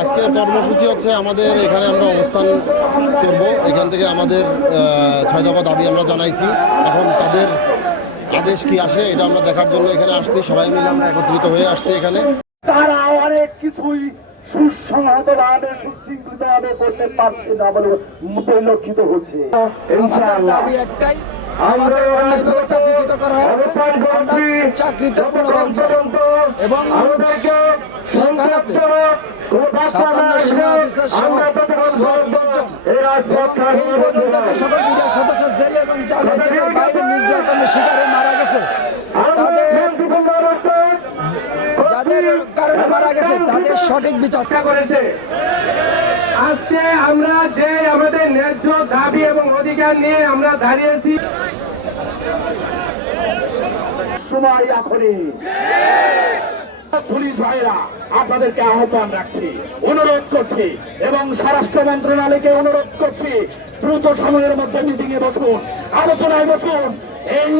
আজকের কর্মসূচি হচ্ছে আমাদের এখানে আমরা অবস্থান করব। এখান থেকে আমাদের 6 দফা দাবি আমরা জানাইছি। এখন তাদের আদেশ কি আসে এটা আমরা দেখার জন্য এখানে আসছি। সবাই মিলে আমরা একত্রিত হয়ে আসছি এখানে। তারা অনেক কিছুই সুসংহতভাবে সুশৃঙ্খলভাবে করতে পারছে না বলে পরিলক্ষিত হচ্ছে। আমাদের দাবি একটাই, আমাদের অন্যায়ভাবে চাকরিচ্যুত করা হয়েছে, আমরা চাকরিতে পুনর্বহাল এবং সেখানেতে 57 সেনা অফিসার সহ 74 জন এবং এই পর্যন্ত যে সকল মিডিয়া সদস্য জেলে এবং জেলের বাইরে নির্যাতনের শিকারে মারা গেছে, যাদের কারণে মারা গেছে তাদের সঠিক বিচার করেছে। আজকে আমরা যে আমাদের ন্যায্য দাবি এবং অধিকার নিয়ে আমরা দাঁড়িয়েছি, সময় এখনই পুলিশ ভাইরা আপনাদেরকে আহ্বান রাখছি, অনুরোধ করছি এবং স্বরাষ্ট্র মন্ত্রণালয়কে অনুরোধ করছি, দ্রুত সময়ের মধ্যে মিটিং এ বসুন, আলোচনায় বসুন। এই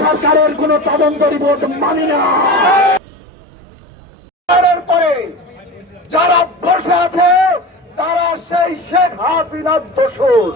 সরকারের কোন তদন্ত রিপোর্ট মানি না। পরে যারা বসে আছে তারা সেই শেখ হাসিনার দোসর।